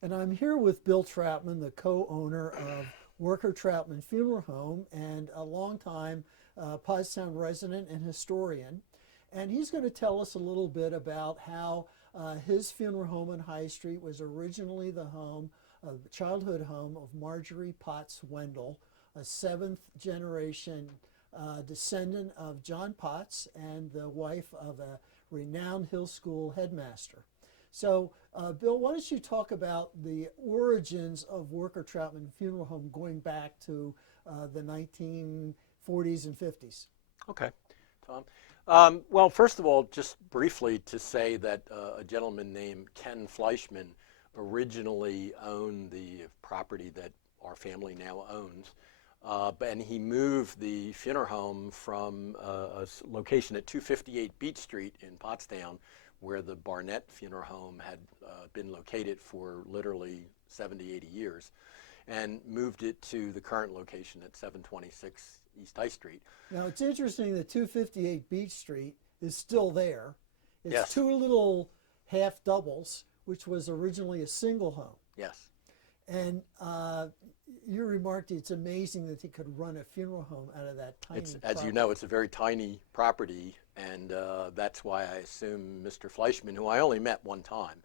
And I'm here with Bill Troutman, the co-owner of Worker Troutman Funeral Home and a longtime Pottstown resident and historian. And he's going to tell us a little bit about how his funeral home on High Street was originally the home, the childhood home of Marjorie Potts Wendell, a seventh generation descendant of John Potts and the wife of a renowned Hill School headmaster. So, Bill, why don't you talk about the origins of Worker Troutman Funeral Home going back to the 1940s and 50s? Okay, Tom. Well, first of all, just briefly to say that a gentleman named Ken Fleischman originally owned the property that our family now owns. And he moved the funeral home from a location at 258 Beach Street in Pottstown, where the Barnett Funeral Home had been located for literally 70, 80 years, and moved it to the current location at 726 East High Street. Now, it's interesting that 258 Beach Street is still there. It's Yes, two little half doubles, which was originally a single home. yes. And you remarked it's amazing that they could run a funeral home out of that tiny As you property. know, it's a very tiny property, and that's why I assume Mr. Fleischman, who I only met one time,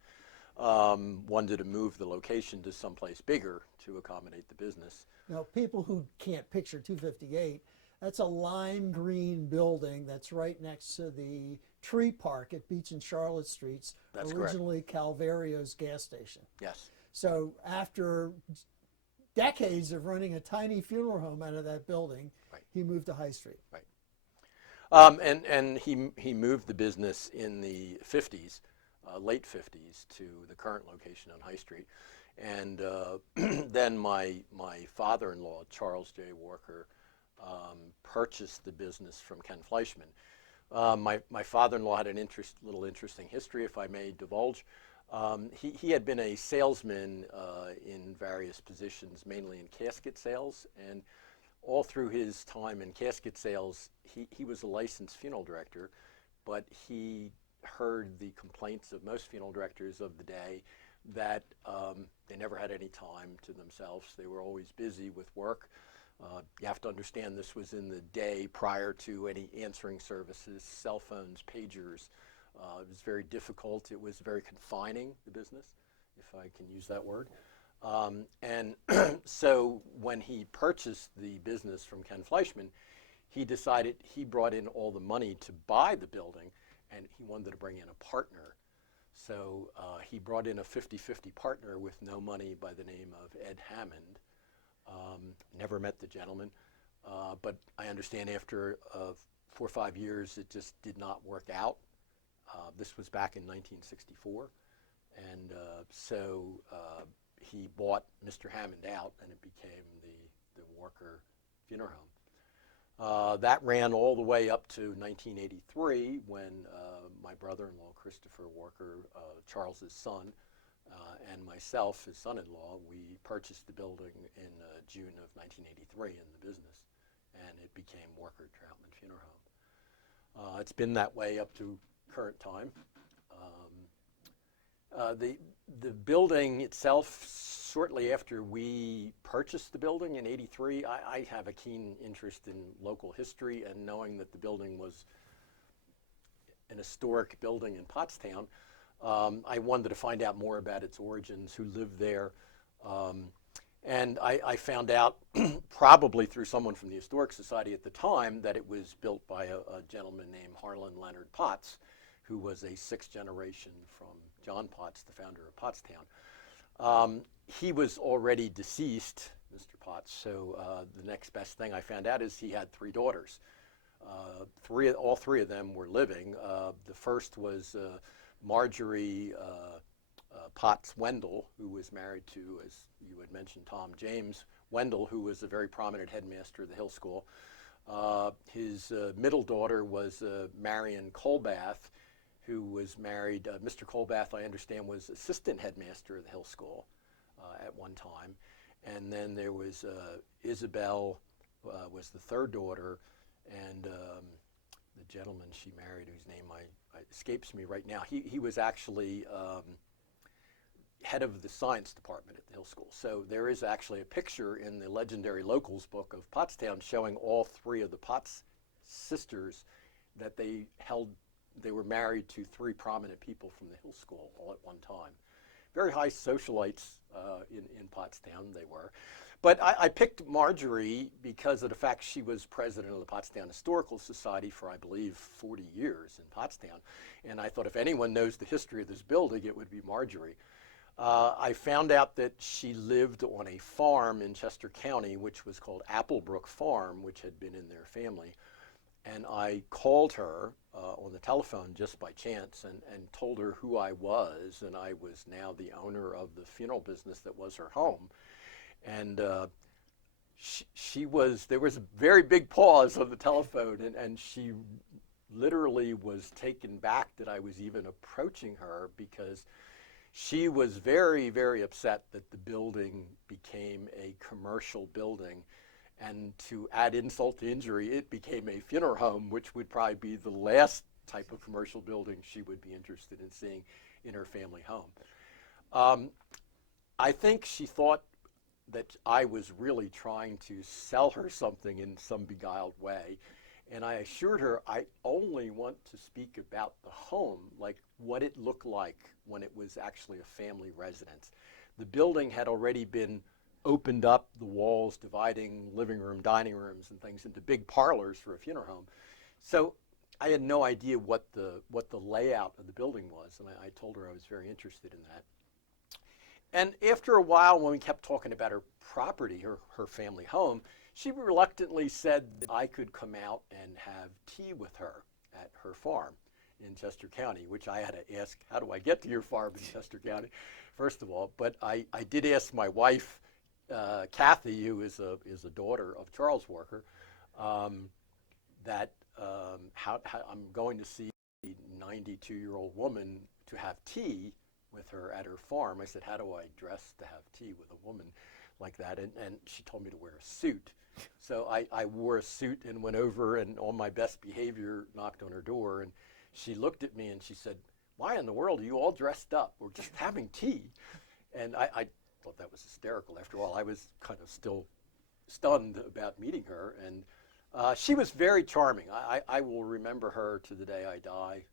wanted to move the location to someplace bigger to accommodate the business. Now, people who can't picture 258, that's a lime green building that's right next to the tree park at Beach and Charlotte Streets, That's correct. originally Calvario's gas station. Yes, So after decades of running a tiny funeral home out of that building, right, he moved to High Street. right. And he moved the business in the 50s, late 50s, to the current location on High Street. And then my father-in-law, Charles J. Walker, purchased the business from Ken Fleischman. My father-in-law had an little interesting history, if I may divulge. He had been a salesman in various positions, mainly in casket sales, and all through his time in casket sales, he was a licensed funeral director, but he heard the complaints of most funeral directors of the day that they never had any time to themselves. They were always busy with work. You have to understand this was in the day prior to any answering services, cell phones, pagers. It was very difficult. It was very confining, the business, if I can use that word. And so when he purchased the business from Ken Fleischman, he decided he brought in all the money to buy the building, and he wanted to bring in a partner. So he brought in a 50-50 partner with no money by the name of Ed Hammond. Never met the gentleman, but I understand after 4 or 5 years it just did not work out. This was back in 1964, and so he bought Mr. Hammond out, and it became the Walker Funeral Home. That ran all the way up to 1983, when my brother-in-law, Christopher Walker, Charles's son, and myself, his son-in-law, we purchased the building in June of 1983 in the business, and it became Walker Troutman Funeral Home. It's been that way up to current time. The building itself, shortly after we purchased the building in '83, I have a keen interest in local history, and knowing that the building was an historic building in Pottstown, I wanted to find out more about its origins, who lived there. And I found out, probably through someone from the Historic Society at the time, that it was built by a gentleman named Harlan Leonard Potts, who was a sixth generation from John Potts, the founder of Pottstown. He was already deceased, Mr. Potts, so the next best thing I found out is he had 3 daughters. All three of them were living. The first was Marjorie Potts Wendell, who was married to, as you had mentioned, Tom James Wendell, who was a very prominent headmaster of the Hill School. His middle daughter was Marion Colbath, who was married. Mr. Colbath, I understand, was assistant headmaster of the Hill School at one time. And then there was Isabel, was the third daughter, and the gentleman she married, whose name escapes me right now, he was actually head of the science department at the Hill School. So there is actually a picture in the legendary locals book of Pottstown showing all three of the Potts sisters that they were married to three prominent people from the Hill School all at one time. Very high socialites in Pottstown they were. But I picked Marjorie because of the fact she was president of the Pottstown Historical Society for, I believe, 40 years in Pottstown. And I thought if anyone knows the history of this building, it would be Marjorie. I found out that she lived on a farm in Chester County, which was called Applebrook Farm, which had been in their family. And I called her on the telephone just by chance and told her who I was, and I was now the owner of the funeral business that was her home. And there was a very big pause on the telephone, and she literally was taken back that I was even approaching her, because she was very, very upset that the building became a commercial building. And to add insult to injury, it became a funeral home, which would probably be the last type of commercial building she would be interested in seeing in her family home. I think she thought that I was really trying to sell her something in some beguiled way. And I assured her I only want to speak about the home, like what it looked like when it was actually a family residence. The building had already been opened up, the walls dividing living room, dining rooms, and things into big parlors for a funeral home. So I had no idea what the layout of the building was, and I told her I was very interested in that. And after a while, when we kept talking about her property, her family home, she reluctantly said that I could come out and have tea with her at her farm in Chester County, which I had to ask, how do I get to your farm in Chester County, first of all. But I did ask my wife, Kathy, who is a daughter of Charles Walker, that how I'm going to see a 92-year-old woman to have tea with her at her farm. I said, how do I dress to have tea with a woman like that? And she told me to wear a suit. So I wore a suit and went over and on my best behavior knocked on her door, and she looked at me and she said, why in the world are you all dressed up? We're just having tea. And I thought that was hysterical. After all, I was kind of still stunned about meeting her, and she was very charming. I will remember her to the day I die.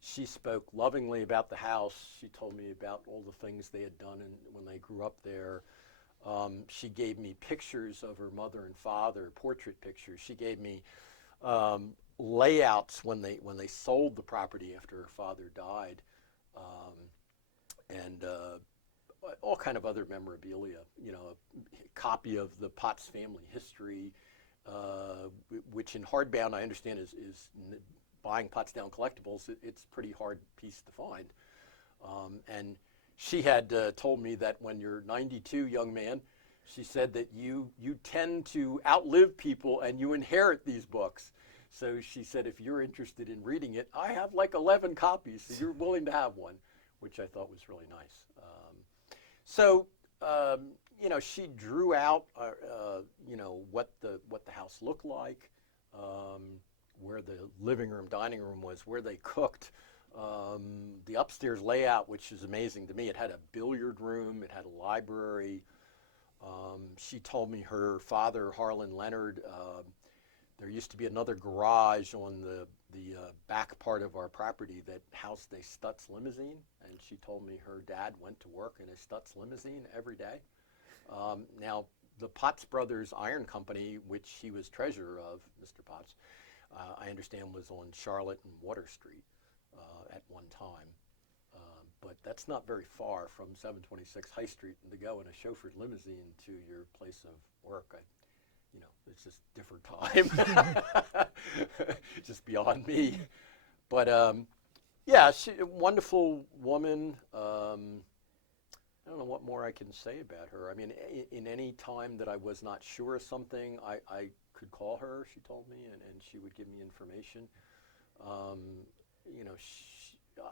She spoke lovingly about the house. She told me about all the things they had done when they grew up there. She gave me pictures of her mother and father, portrait pictures. She gave me layouts when they sold the property after her father died, and all kind of other memorabilia. You know, a copy of the Potts family history, which in hardbound I understand is buying Pottstown collectibles. It's a pretty hard piece to find. And she had told me that when you're 92, young man, she said that you tend to outlive people and you inherit these books. So she said, if you're interested in reading it, I have like 11 copies, so you're willing to have one, which I thought was really nice. You know, she drew out, you know, what the house looked like, where the living room, dining room was, where they cooked, the upstairs layout, which is amazing to me. It had a billiard room, it had a library. She told me her father, Harlan Leonard, there used to be another garage on the back part of our property that housed a Stutz limousine, and she told me her dad went to work in a Stutz limousine every day. Now, the Potts Brothers Iron Company, which he was treasurer of, Mr. Potts, I understand was on Charlotte and Water Street at one time. But that's not very far from 726 High Street, and to go in a chauffeured limousine to your place of work, you know, it's just different time. Just beyond me. But yeah, she a wonderful woman. I don't know what more I can say about her. I mean, in any time that I was not sure of something, I could call her, she told me, and she would give me information. You know,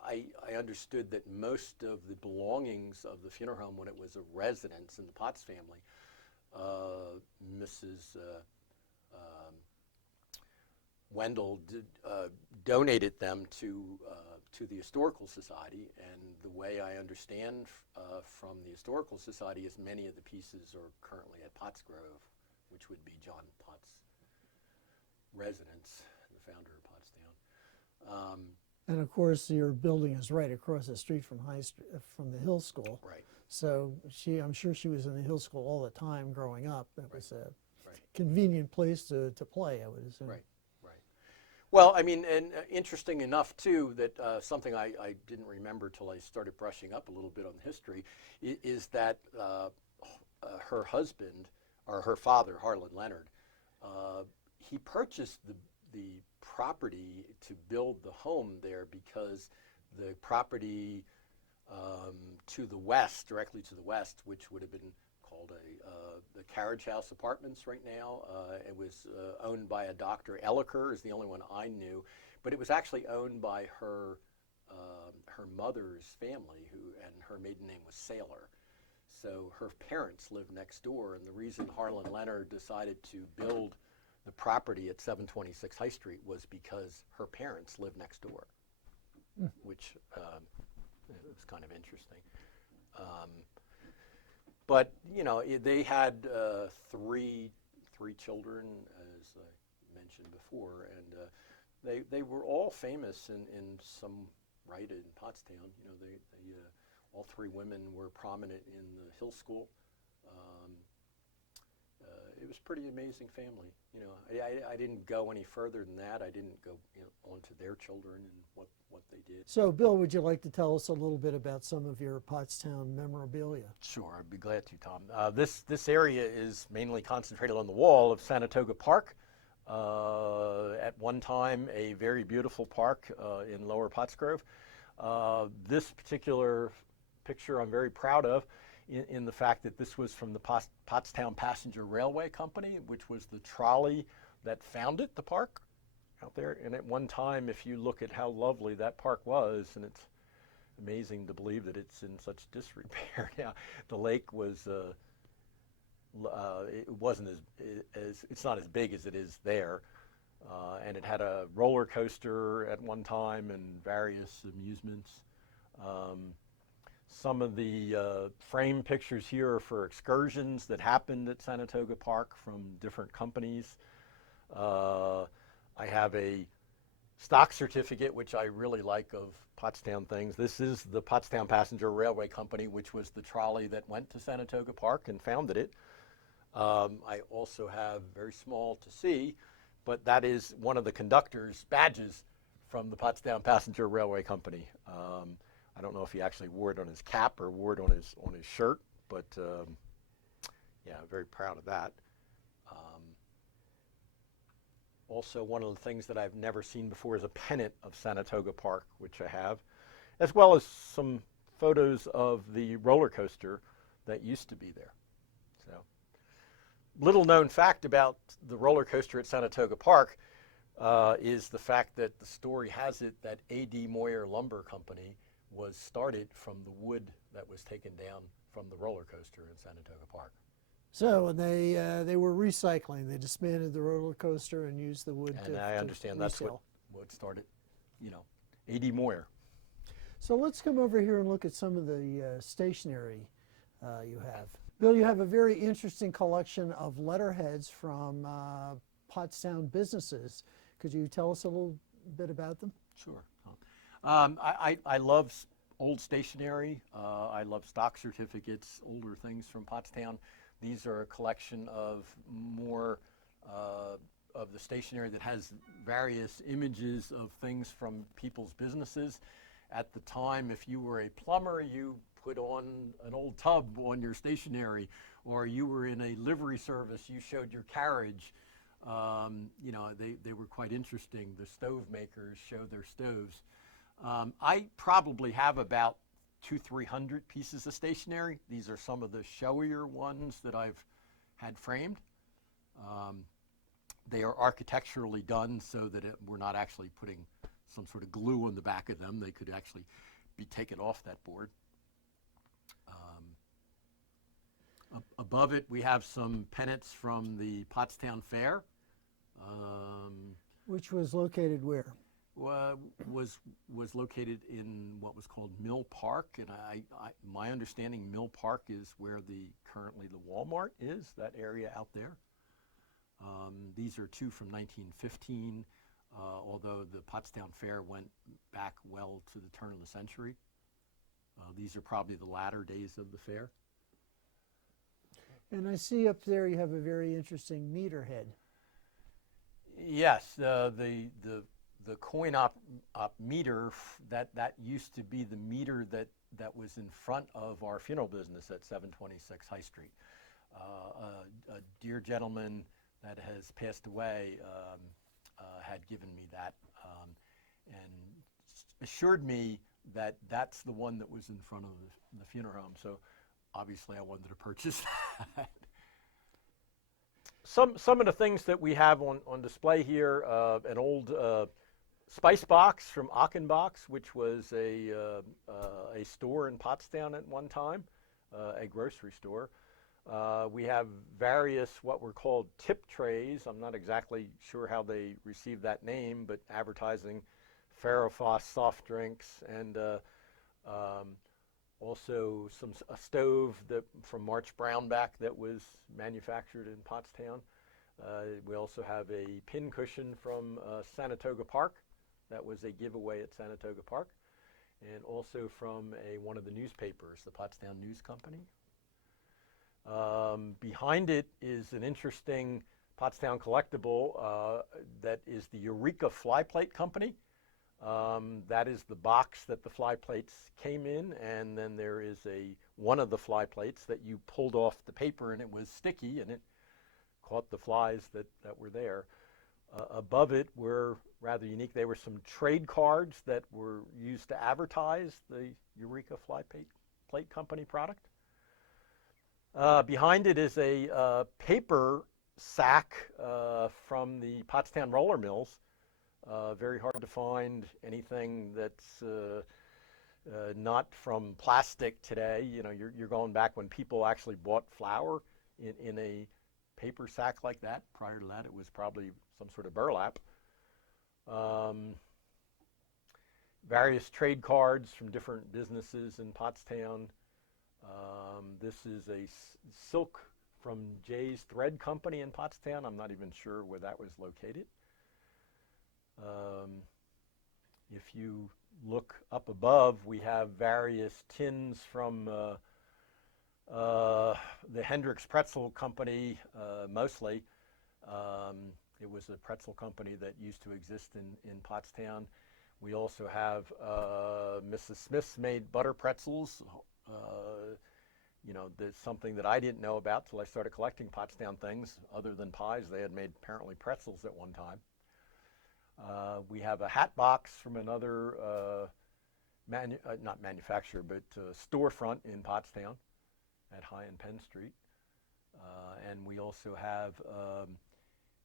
I understood that most of the belongings of the funeral home, when it was a residence in the Potts family, Mrs. Wendell donated them to to the Historical Society, and the way I understand from the Historical Society is many of the pieces are currently at Pottsgrove, which would be John Pott's residence, the founder of Pottstown. And of course, your building is right across the street from from the Hill School. Right. So I'm sure she was in the Hill School all the time growing up. It was a Right. convenient place to play, I would assume. Right. Well, I mean, and interesting enough, too, that something I didn't remember till I started brushing up a little bit on the history, is that her husband, or her father, Harlan Leonard, he purchased the property to build the home there because the property to the west, directly to the west, which would have been called the Carriage House Apartments right now. It was owned by a Dr. Elliker, is the only one I knew, but it was actually owned by her mother's family, and her maiden name was Saylor. So her parents lived next door, and the reason Harlan Leonard decided to build the property at 726 High Street was because her parents lived next door, which it was kind of interesting. But you know, they had three children, as I mentioned before, and they were all famous in some right in Pottstown. You know, they all three women were prominent in the Hill School. It was a pretty amazing family. You know, I didn't go any further than that. I didn't go on to their children and what they did. So, Bill, would you like to tell us a little bit about some of your Pottstown memorabilia? Sure, I'd be glad to, Tom. This area is mainly concentrated on the wall of Saratoga Park. At one time, a very beautiful park in Lower Pottsgrove. This particular picture I'm very proud of, in the fact that this was from the Pottstown Passenger Railway Company, which was the trolley that founded the park out there. And at one time, if you look at how lovely that park was, and it's amazing to believe that it's in such disrepair now. The lake was, it wasn't it's not as big as it is there. And it had a roller coaster at one time and various amusements. Some of the frame pictures here are for excursions that happened at Saratoga Park from different companies. I have a stock certificate, which I really like, of Pottstown things. This is the Pottstown Passenger Railway Company, which was the trolley that went to Saratoga Park and founded it. I also have, very small to see, but that is one of the conductor's badges from the Pottstown Passenger Railway Company. I don't know if he actually wore it on his cap or wore it on his shirt, but yeah, very proud of that. Also, one of the things that I've never seen before is a pennant of Saratoga Park, which I have, as well as some photos of the roller coaster that used to be there. So, little known fact about the roller coaster at Saratoga Park is the fact that the story has it that A.D. Moyer Lumber Company was started from the wood that was taken down from the roller coaster in Saratoga Park. So, and they were recycling. They dismantled the roller coaster and used the wood and I understand that's what started, you know, A.D. Moyer. So let's come over here and look at some of the stationery you have. Bill, you have a very interesting collection of letterheads from Pottstown businesses. Could you tell us a little bit about them? Sure. I love old stationery. I love stock certificates, older things from Pottstown. These are a collection of more of the stationery that has various images of things from people's businesses. At the time, if you were a plumber, you put on an old tub on your stationery, or you were in a livery service, you showed your carriage. You know, they were quite interesting. The stove makers showed their stoves. I probably have about 200-300 pieces of stationery. These are some of the showier ones that I've had framed. They are architecturally done so that we're not actually putting some sort of glue on the back of them. They could actually be taken off that board. Above it, we have some pennants from the Pottstown Fair. Which was located where? was located in what was called Mill Park, and my understanding, Mill Park is where currently the Walmart is. That area out there. These are two from 1915, although the Pottstown Fair went back well to the turn of the century. These are probably the latter days of the fair. And I see up there you have a very interesting meter head. Yes, the coin op meter, that used to be the meter that was in front of our funeral business at 726 High Street. A dear gentleman that has passed away had given me that and assured me that that's the one that was in front of the funeral home. So obviously I wanted to purchase that. Some of the things that we have on display here, an old spice box from Achenbach's, which was a store in Pottstown at one time, a grocery store. We have various what were called tip trays. I'm not exactly sure how they received that name, but advertising Farrah soft drinks, and also a stove from March Brownback that was manufactured in Pottstown. We also have a pin cushion from Saratoga Park. That was a giveaway at Saratoga Park. And also from one of the newspapers, the Pottstown News Company. Behind it is an interesting Pottstown collectible that is the Eureka fly plate company. That is the box that the fly plates came in, and then there is one of the fly plates that you pulled off the paper and it was sticky and it caught the flies that were there. Above it were rather unique. They were some trade cards that were used to advertise the Eureka fly plate company product. Behind it is a paper sack from the Pottstown roller mills. Very hard to find anything that's not from plastic today. You know, you're going back when people actually bought flour in a paper sack like that. Prior to that, it was probably some sort of burlap. Various trade cards from different businesses in Pottstown. This is a silk from Jay's Thread Company in Pottstown. I'm not even sure where that was located. If you look up above, we have various tins from the Hendricks Pretzel Company, mostly. It was a pretzel company that used to exist in Pottstown. We also have Mrs. Smith's made butter pretzels. You know, there's something that I didn't know about till I started collecting Pottstown things. Other than pies, they had made apparently pretzels at one time. We have a hat box from another not manufacturer, but storefront in Pottstown at High and Penn Street. And we also have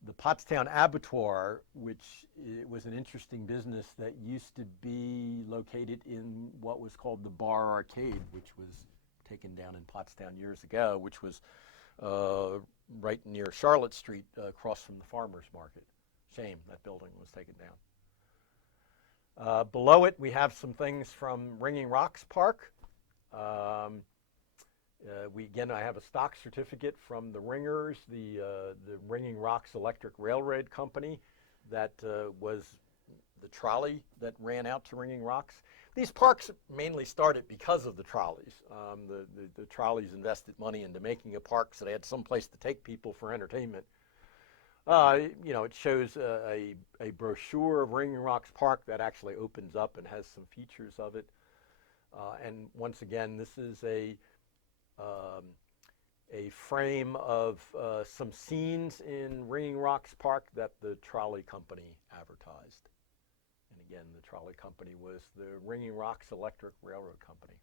the Pottstown Abattoir, which was an interesting business that used to be located in what was called the Bar Arcade, which was taken down in Pottstown years ago, which was right near Charlotte Street, across from the Farmers Market. Shame that building was taken down. Below it, we have some things from Ringing Rocks Park. Again, I have a stock certificate from the Ringers, the Ringing Rocks Electric Railroad Company. That was the trolley that ran out to Ringing Rocks. These parks mainly started because of the trolleys. The trolleys invested money into making a park so they had some place to take people for entertainment. You know, it shows a brochure of Ringing Rocks Park that actually opens up and has some features of it. And once again, this is a frame of some scenes in Ringing Rocks Park that the trolley company advertised. And again, the trolley company was the Ringing Rocks Electric Railroad Company.